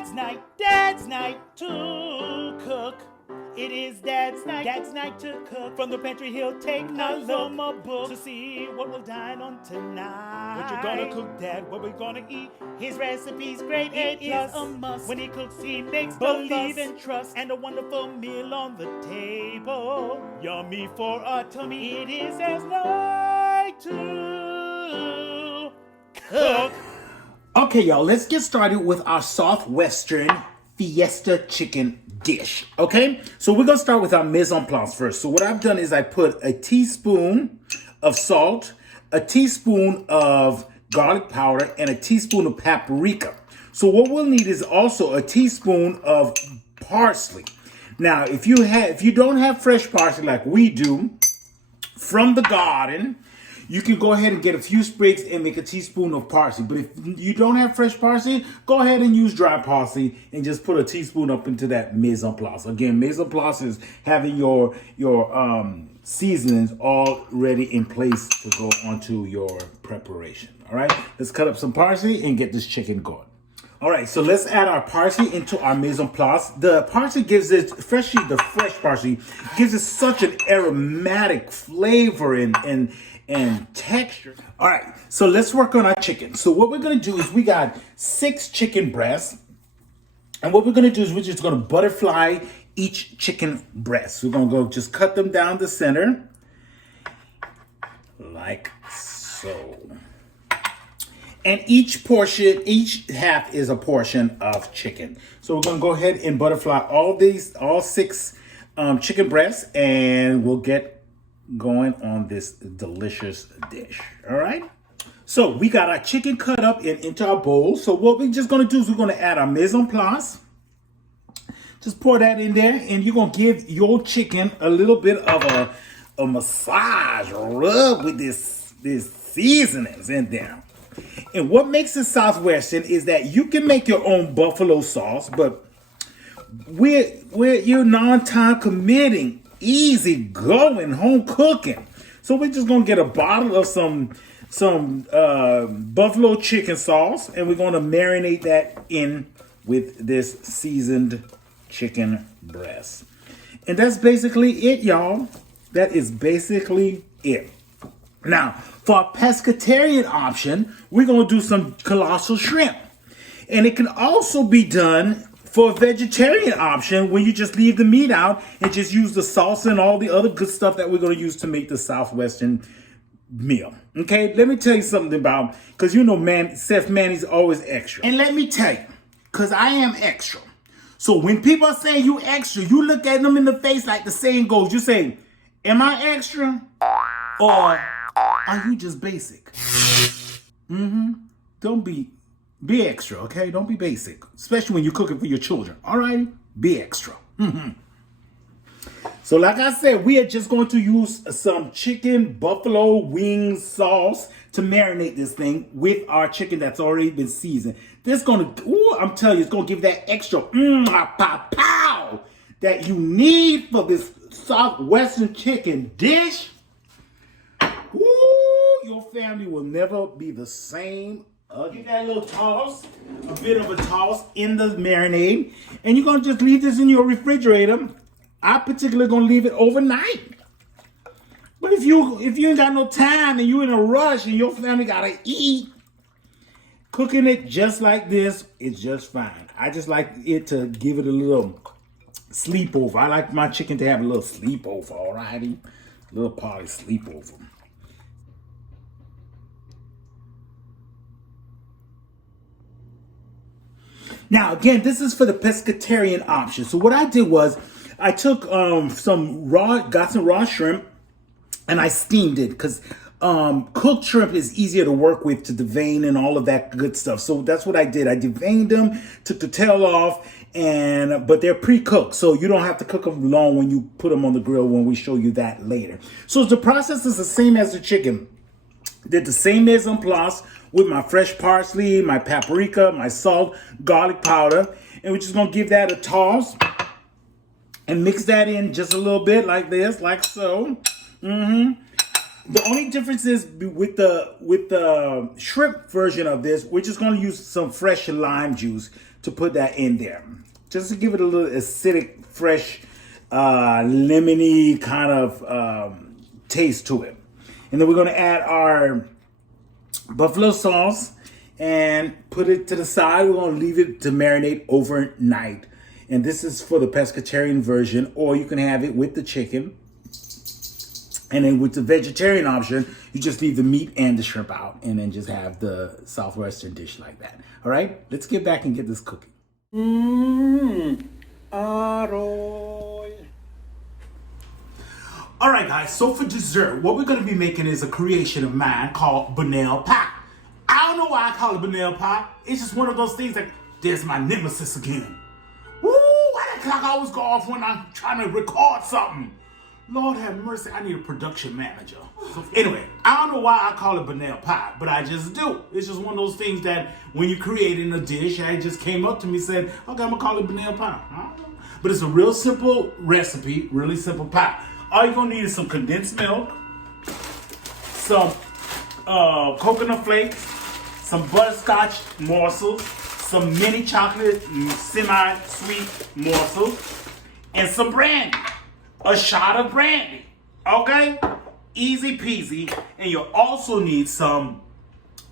Dad's night to cook. It is Dad's night to cook. From the pantry he'll take a look book to see what we'll dine on tonight. What you gonna cook, Dad? What we gonna eat? His recipe's great, it is a must. When he cooks, he makes believe and trust, and a wonderful meal on the table. Yummy for our tummy. It is Dad's night to cook. Okay, y'all, let's get started with our Southwestern Fiesta chicken dish. Okay, so we're gonna start with our mise en place first. So what I've done is I put a teaspoon of salt, a teaspoon of garlic powder, and a teaspoon of paprika. So what we'll need is also a teaspoon of parsley. Now, if you don't have fresh parsley like we do from the garden, you can go ahead and get a few sprigs and make a teaspoon of parsley. But if you don't have fresh parsley, go ahead and use dry parsley and just put a teaspoon up into that mise en place. Again, mise en place is having your seasonings already in place to go onto your preparation. All right, let's cut up some parsley and get this chicken going. All right, so let's add our parsley into our mise en place. The parsley gives it, especially the fresh parsley, gives it such an aromatic flavor and texture. All right, so let's work on our chicken. So what we're gonna do is we got 6 chicken breasts. And what we're gonna do is we're just gonna butterfly each chicken breast. We're gonna go just cut them down the center like so. And each half is a portion of chicken. So we're gonna go ahead and butterfly all 6 chicken breasts, and we'll get going on this delicious dish. All right, so we got our chicken cut up into our bowl. So what we're just going to do is we're going to add our mise en place. Just pour that in there, and you're going to give your chicken a little bit of a massage, rub with this seasonings in there. And what makes it Southwestern is that you can make your own buffalo sauce, but you're non-time committing, easy going home cooking. So we're just gonna get a bottle of some buffalo chicken sauce, and we're gonna marinate that in with this seasoned chicken breast. And that's basically it, y'all. That is basically it. Now, for a pescatarian option, we're gonna do some colossal shrimp. And it can also be done for a vegetarian option, when you just leave the meat out and just use the salsa and all the other good stuff that we're going to use to make the Southwestern meal. Okay, let me tell you something about, because you know, Chef Manny's always extra. And let me tell you, because I am extra. So when people are saying you extra, you look at them in the face like the saying goes. You say, am I extra? Or are you just basic? Don't be extra, okay? Don't be basic, especially when you're cooking for your children. All right, be extra. So like I said, we are just going to use some chicken buffalo wing sauce to marinate this thing with our chicken that's already been seasoned. This gonna, I'm telling you, it's gonna give that extra pow that you need for this Southwestern chicken dish. Your family will never be the same. Give that a little toss, a bit of a toss in the marinade, and you're gonna just leave this in your refrigerator. I particularly gonna leave it overnight. But if you ain't got no time and you're in a rush and your family gotta eat, cooking it just like this is just fine. I just like it to give it a little sleepover. I like my chicken to have a little sleepover, alrighty? Little party sleepover. Now, again, this is for the pescatarian option. So what I did was I took got some raw shrimp, and I steamed it because cooked shrimp is easier to work with, to devein and all of that good stuff. So that's what I did. I deveined them, took the tail off, but they're pre-cooked, so you don't have to cook them long when you put them on the grill when we show you that later. So the process is the same as the chicken. Did the same mise en place with my fresh parsley, my paprika, my salt, garlic powder, and we're just gonna give that a toss and mix that in just a little bit like this, like so. The only difference is with the shrimp version of this, we're just gonna use some fresh lime juice to put that in there. Just to give it a little acidic, fresh, lemony kind of taste to it. And then we're going to add our buffalo sauce and put it to the side. We're going to leave it to marinate overnight. And this is for the pescatarian version, or you can have it with the chicken. And then with the vegetarian option, you just leave the meat and the shrimp out and then just have the Southwestern dish like that. All right, let's get back and get this cooking. Aroy. All right, guys, so for dessert, what we're going to be making is a creation of mine called BUNELLE pie. I don't know why I call it BUNELLE pie. It's just one of those things that there's my nemesis again. Woo, why that clock always go off when I'm trying to record something? Lord have mercy, I need a production manager. Anyway, I don't know why I call it BUNELLE pie, but I just do. It's just one of those things that when you're creating a dish, it just came up to me and said, okay, I'm gonna call it BUNELLE pie. I don't know. But it's a real simple recipe, really simple pie. All you're gonna need is some condensed milk, some coconut flakes, some butterscotch morsels, some mini chocolate semi-sweet morsels, and some brandy. A shot of brandy, okay? Easy peasy. And you also need some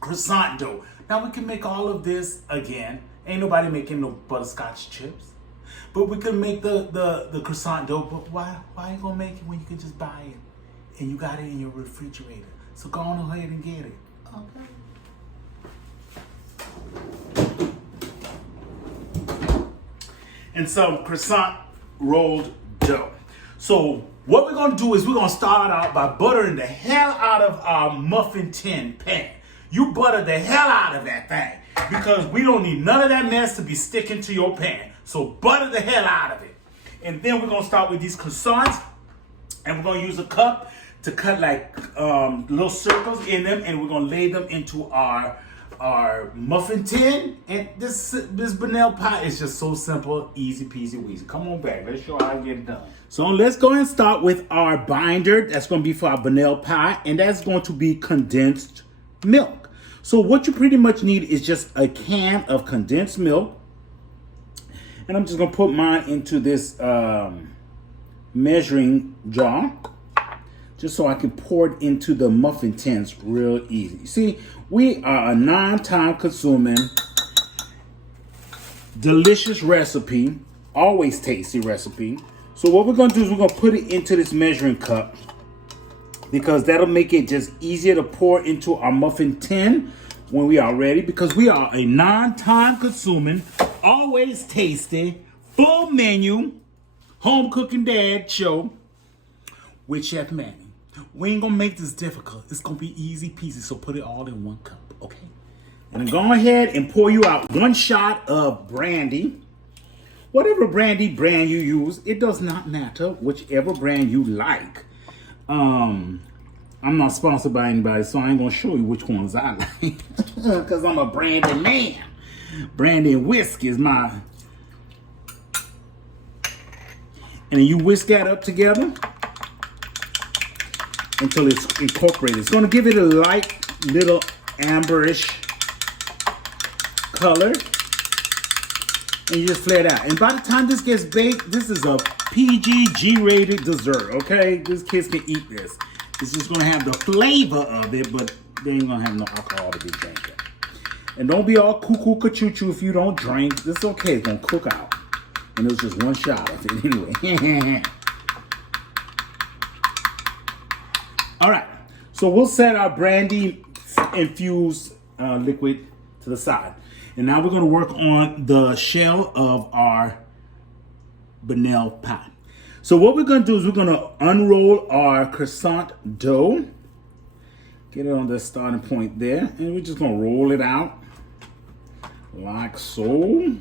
croissant dough. Now we can make all of this again. Ain't nobody making no butterscotch chips. But we can make the croissant dough. But why you gonna make it when you can just buy it? And you got it in your refrigerator. So go on ahead and get it, okay? And some croissant rolled dough. So what we're going to do is we're going to start out by buttering the hell out of our muffin tin pan. You butter the hell out of that thing because we don't need none of that mess to be sticking to your pan. So butter the hell out of it. And then we're going to start with these croissants, and we're going to use a cup to cut like little circles in them, and we're going to lay them into our muffin tin. And this BUNELLE pie is just so simple, easy peasy weasy. Come on back, let's show how I get it done. So let's go ahead and start with our binder. That's going to be for our BUNELLE pie, and that's going to be condensed milk. So what you pretty much need is just a can of condensed milk, and I'm just going to put mine into this measuring jar, just so I can pour it into the muffin tins real easy. See, we are a non-time consuming, delicious recipe, always tasty recipe. So what we're gonna do is we're gonna put it into this measuring cup because that'll make it just easier to pour into our muffin tin when we are ready, because we are a non-time consuming, always tasty, full menu, home cooking dad show with Chef Manny. We ain't gonna make this difficult. It's gonna be easy peasy, so put it all in one cup, okay? And then go ahead and pour you out 1 shot of brandy. Whatever brandy brand you use, it does not matter, whichever brand you like. I'm not sponsored by anybody, so I ain't gonna show you which ones I like, because I'm a brandy man. Brandy and whiskey is my... And then you whisk that up together until it's incorporated. It's gonna give it a light little amberish color. And you just flare it out. And by the time this gets baked, this is a PG, G-rated dessert, okay? These kids can eat this. It's just gonna have the flavor of it, but they ain't gonna have no alcohol to be drinking. And don't be all cuckoo ka-choo-choo if you don't drink. It's okay, it's gonna cook out. And it was just 1 shot of it anyway. All right, so we'll set our brandy infused liquid to the side. And now we're gonna work on the shell of our BUNELLE pie. So what we're gonna do is we're gonna unroll our croissant dough. Get it on the starting point there. And we're just gonna roll it out like so.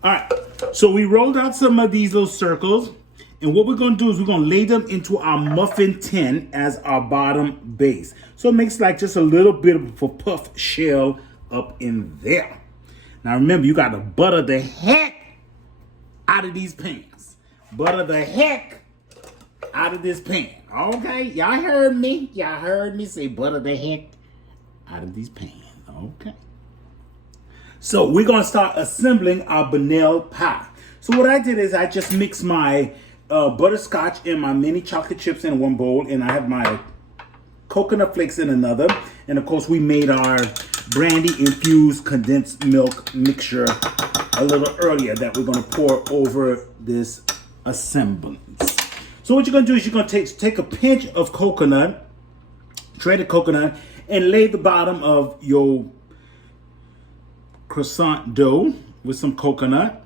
All right, so we rolled out some of these little circles, And what we're going to do is we're going to lay them into our muffin tin as our bottom base. So it makes like just a little bit of a puff shell up in there. Now remember, you got to butter the heck out of these pans. Butter the heck out of this pan. Okay, y'all heard me. Y'all heard me say butter the heck out of these pans. Okay. So we're going to start assembling our BUNELLE pie. So what I did is I just mixed my butterscotch and my mini chocolate chips in one bowl, and I have my coconut flakes in another. And of course, we made our brandy infused condensed milk mixture a little earlier that we're going to pour over this assemblance. So what you're going to do is you're going to take a pinch of coconut, shredded coconut, and lay the bottom of your croissant dough with some coconut.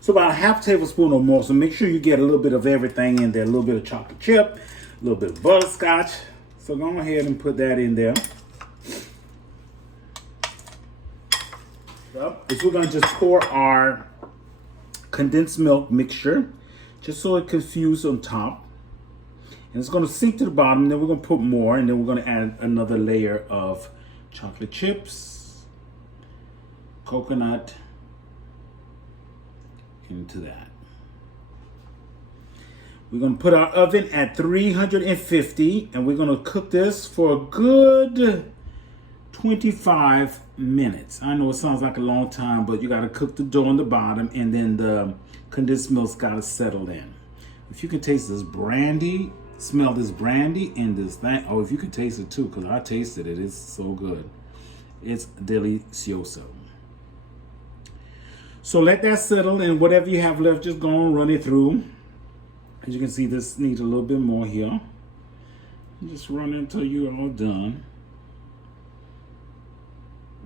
So about a half tablespoon or more. So make sure you get a little bit of everything in there. A little bit of chocolate chip, a little bit of butterscotch. So go ahead and put that in there. So we're going to just pour our condensed milk mixture just so it can fuse on top. And it's going to sink to the bottom. Then we're going to put more. And then we're going to add another layer of chocolate chips, coconut into that. We're going to put our oven at 350 and we're going to cook this for a good 25 minutes. I know it sounds like a long time, but you got to cook the dough on the bottom and then the condensed milk's got to settle in. If you can taste this brandy, smell this brandy and this thing. Oh, if you can taste it too, because I tasted it. It's so good. It's delicioso. So let that settle, and whatever you have left, just go and run it through. As you can see, this needs a little bit more here. Just run it until you're all done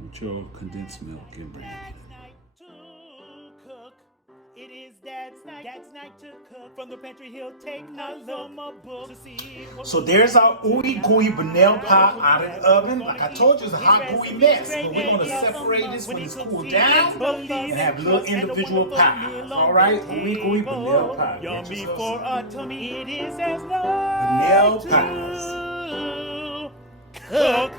with your condensed milk and brandy. It is Dad's night to cook. From the pantry, he'll take a book to see. So there's our ooey gooey BUNELLE pie out of the oven. Like I told you, it's a hot gooey mess. But we're going to separate this when it's cooled down and have little individual pies. All right, ooey gooey BUNELLE pie. Yummy for a tummy. It is as BUNELLE night pies. to cook.